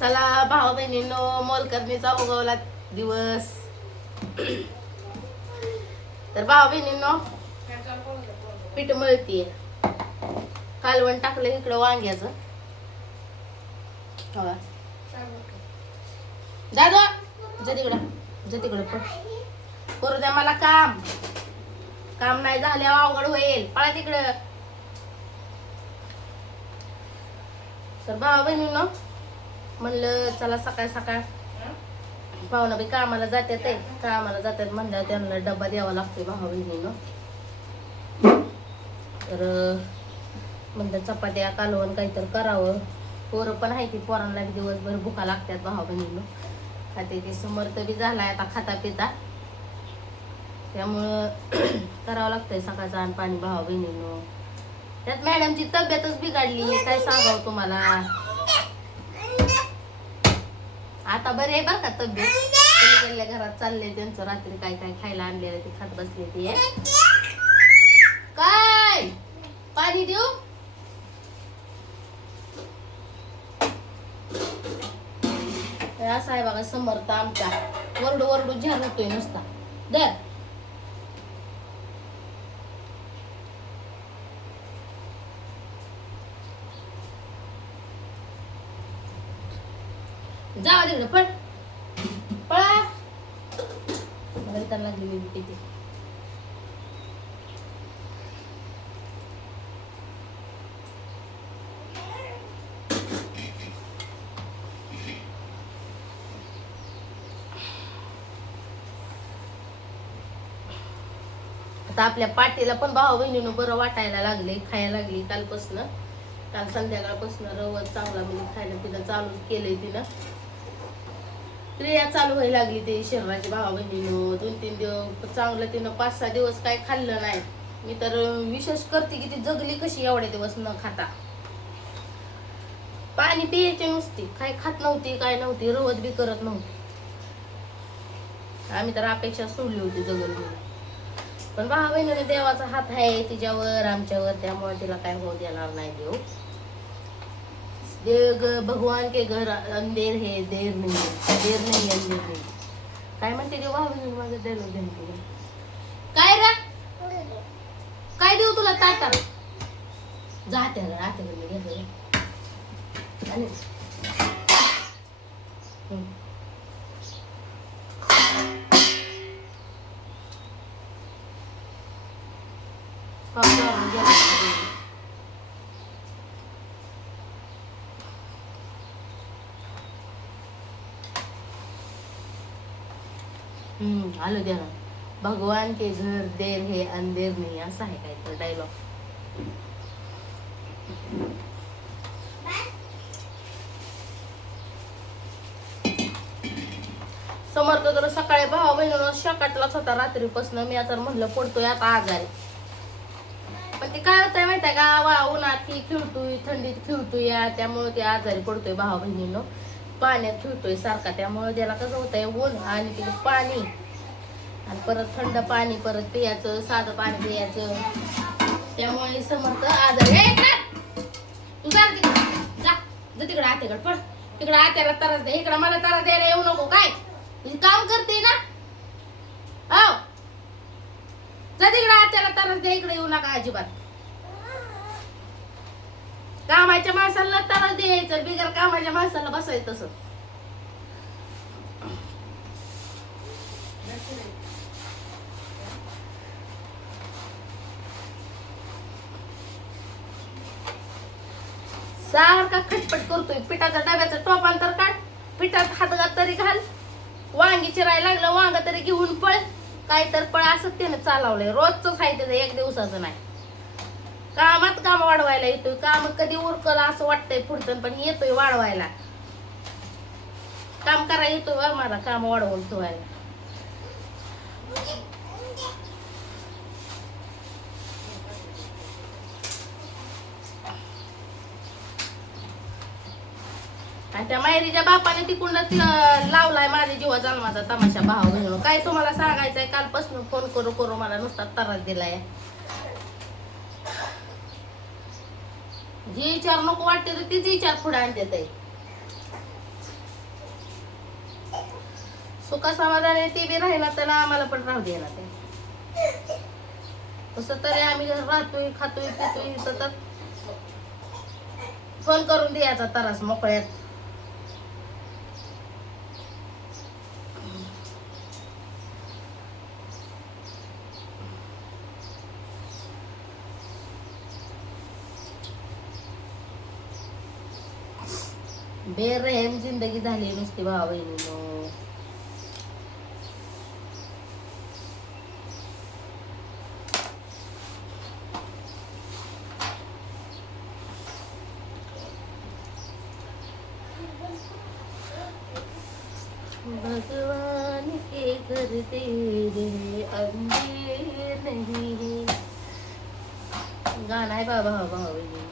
चला भाऊ बहिणींनो, मोलकरणीचा उगवला दिवस. तर भाऊ बहिणींनो, पीठ मळतीये. कालवण टाकलं इकडं वांग्याचं. दादा जा तिकडं पण करू द्या मला काम. काम नाही झाल्यावर अवघड होईल. पळा तिकडं. तर भाऊ बहिणींनो, म्हणलं चला सकाळ सकाळ पाहुणा बी कामाला जातात म्हणल्यावर त्यांना डब्बा द्यावा लागतोय भाऊ बहिणीनं. तर म्हणलं चपात्या कालवण काहीतरी करावं. पोरं पण आहे की, पोरांना बी दिवसभर भुका लागतात भाऊ बहिणीनं. खाते ते समर्थ बी झालाय आता खाता पिता, त्यामुळं करावं लागतंय सकाळचं अन्न पाणी भाऊ बहिणीनं. त्यात मॅडमची तब्येतच बिघडली, काय सांगावं तुम्हाला. आता बरे आहे बरं का तब्येत. पलीकडल्या घरात चाललंय त्यांचं, रात्री काय काय खायला आणलेलं ते खात बसले ते. काय पाणी देऊ? असं आहे बघा समर्थ आमच्या. वरडू वरडू झार होतोय नुसता. दर जावा तिकडे पळ पळा. मला तर लागली मी किती. आता आपल्या पाटीला पण भाऊ बहिणीनं बरं वाटायला लागले, खायला लागली कालपासनं. काल संध्याकाळपासून रवत चांगला म्हणजे खायला पिणं चालू केलंय तिनं. क्रिया चालू व्हायला लागली ते शरीराची भाऊ बहिणीनं. 2-3 दिवस चांगलं तिनं 5-6 दिवस काय खाल्लं नाही. मी तर विशेष करते की ती जगली कशी एवढे दिवस न खाता. पाणी पियायचे नुसती, काय खात नव्हती, काय नव्हती, रवत बी करत नव्हती. आम्ही तर अपेक्षा सोडली होती जगल म्हणून. पण भाऊ बहिणीने देवाचा हात आहे तिच्यावर आमच्यावर, त्यामुळे तिला काय होऊ देणार नाही देव. भगवान के घर अंधेर है देर नहीं अंधेर नहीं. काय म्हणते देव भाऊ बहिणी माझं डेलो देणं. काय रे काय देऊ तुला ताटा? जाते आत्याकडे घेतलं आणि आलो द्या ना. भगवान के घर देर है अंधेर नहीं, असं आहे काय तर डायलॉग. समर्थ तर सकाळी भाऊ बहिणीनं शकाटलाच होता रात्रीपासून. मी आता म्हणलं पडतोय आता आजारी. पण ते काय होतंय माहितीये का, उन्हात खेळतोय, थंडीत खेळतोय, त्यामुळे ते आजारी पडतोय भाऊ बहिणीनं. पाण्यात खेळतोय सारखा, त्यामुळे त्याला कसं होतंय ऊन आणि ते पाणी आणि परत थंड पाणी परत पियाचं, साधं पाणी पियाचं, त्यामुळे समर्थ आजारी. तू जा तिकडे आत्याकडे पड. तिकडे आत्याला त्रास दे, इकडे मला त्रास द्यायला येऊ नको. काय काम करते ना? हो जा तिकडे आत्याला त्रास द्या, इकडे येऊ नका अजिबात. कामाच्या माणसाला त्रास द्यायचं, बिगर कामाच्या माणसाला बसायचं तसं. सारखा खटपट करतोय. पिठाच्या डब्याचं टोपांतर काढ, पिठात हात तरी घाल, वांगी चिरायला लागलं वांग तरी घेऊन पळ, काय तर पळ, असं त्यानं चालवलंय. रोजच आहे त्याचं, एक दिवसाचं नाही. कामात काम वाढवायला येतोय. काम कधी उरकल असं वाटतंय पुढचं, पण येतोय वाढवायला. काम करायला येतोय बघ मला, काम वाढवून ठेवायला. आणि त्या मायरीच्या बापाने तिकडूनच लावलाय माझ्या जीवा जन्माचा तमाशा भाऊ बहिणी. काय तुम्हाला सांगायचंय, कालपासून फोन करू करू मला नुसता त्रास दिलाय. जी विचार नको वाटते तर तीच विचार पुढे आणते. सुखा समाधाने ते बी राहिला तर आम्हाला पण राहू द्यायला ते तसं तरी आम्ही राहतोय खातोय पितोय इथं तर फोन करून द्यायचा तरास मोकळ्यात. बेरहम जिंदगी झाली नुसती भावा बहिणीनो. भगवान के घर तेरे अंधेर नहीं गाणं आहे बाबा भावा बहिणी.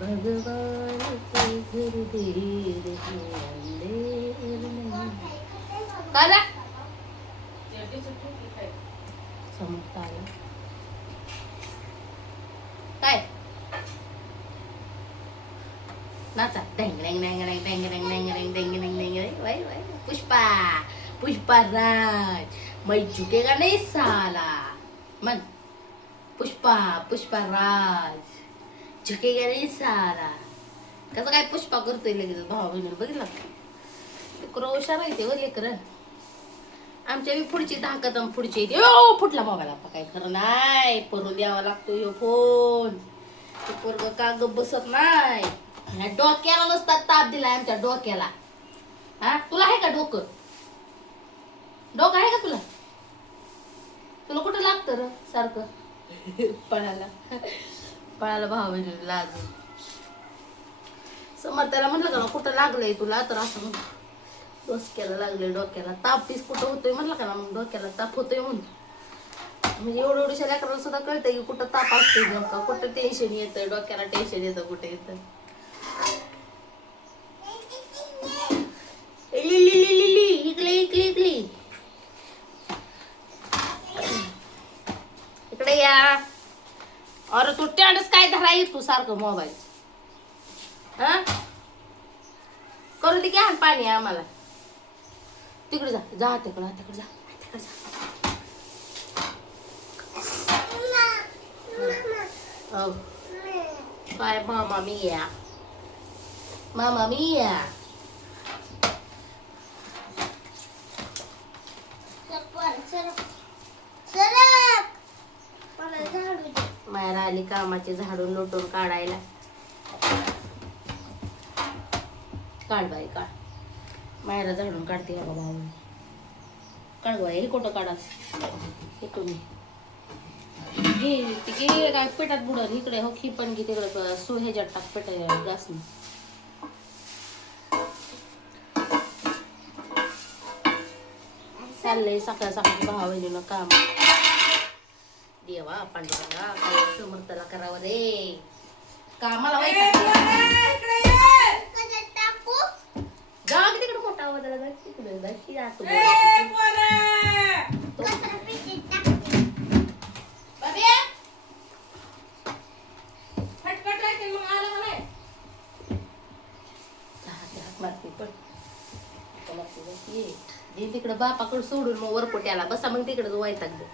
भगवान के घर तेरे अंधेर नहीं काला समजता आलं काय नाचा डेंग डेंग डेंग डेंग डेंग डेंग डेंग डेंग डेंग डेंग डेंग वाई वाई पुष्पा पुष्पा राज मैं झुकेगा नहीं साला मन पुष्पा पुष्पा राज झुकेगा नाही साला. कसं काय पुष्पा करतोय लगेच भावा बहिणीला बघितलं लेकरं हुशार आहे ते लेकर. आमच्या बी पुढची दहा कदम पुढची येते. ओ फुटला मोबाईल आपला काय खरं नाही परून द्यावा लागतो यो फोन. ते पोरग का गप बसत नाही. डोक्याला नसतात ताप दिलाय आमच्या डोक्याला. हा तुला आहे का डोकं डोकं आहे का तुला तुला कुठं लागतं र सारखं पळायला पळायला भावा बहिणीला लागून. समोर त्याला म्हटलं का ना कुठं लागलंय तुला तर असं म्हणतो डोक्याला लागले डोक्याला ताप पीस कुठं होतोय म्हणलं का ना मग डोक्याला ताप होतोय म्हणून. म्हणजे एवढं एवढ्या लेकराला सुद्धा कळतंय की कुठं ताप असतोय नेमका कुठं टेन्शन येतं डोक्याला टेन्शन येतं कुठे येतं. इकली इकली इकली इकडे या. अरे तू टँडच काय धराय तू सारखं मोबाईल हा करू दे की आण पाणी आम्हाला. तिकडे जा जा तिकडं तिकडे जा तिकडे जा. हो काय मामा मिया मामा मिया. मायरा आली कामाचे झाडून लोटून काढायला. काढ बाई काढ मायरा झाडून काढते बाबा भाऊ काढ बाई हे कुठं काढा हे तुम्ही घे ते काय पेटात बुडल इकडे हो खी पण घे तिकडे सो ह्याच्यात टाक पेट घासणी. चाललंय सकाळ सकाळी भावा बहिणीनं काम. देवा पांडुरंगा काय समर्थला करावं रे कामाला जा तिकडे मोठा आवाजाला जा तिकडे जातो. तिकडे बापाकडे सोडून मग वरपोट्याला बसा मग तिकडे वैताग दे.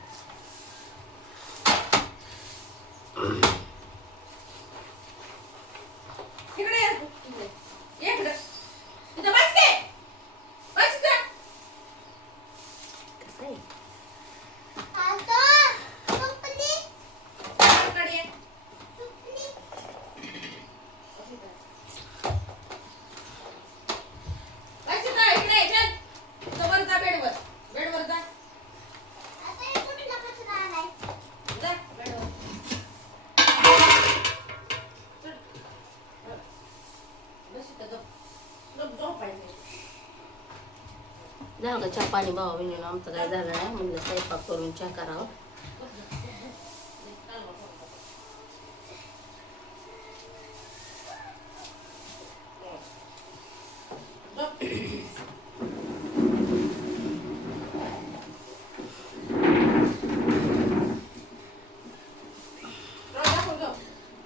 झालं का चहा पाणी भावा बहिणीनं आमचं काय झालं नाही म्हणलं स्वयंपाक करून चहा करावं.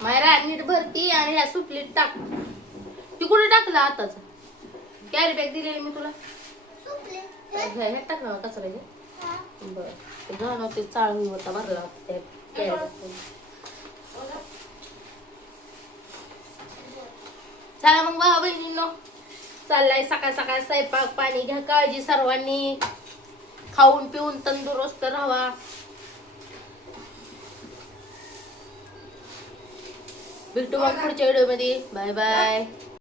मायरा नीट भरती आणि ह्या सुपलीत टाक. ती कुठे टाकलं आताच कॅरी बॅग दिलेली मी तुला हे टाक ना कचरा हे बर ते घाण ते चाळून होता भरला होता त्या प्यायला. चला मग भाऊ बहिणींनो, चाललाय सकाळ सकाळ स्वयंपाक पाणी. घ्या काळजी सर्वांनी, खाऊन पिऊन तंदुरुस्त राहा. भेटू मग पुढच्या व्हिडिओ मध्ये. Bye bye.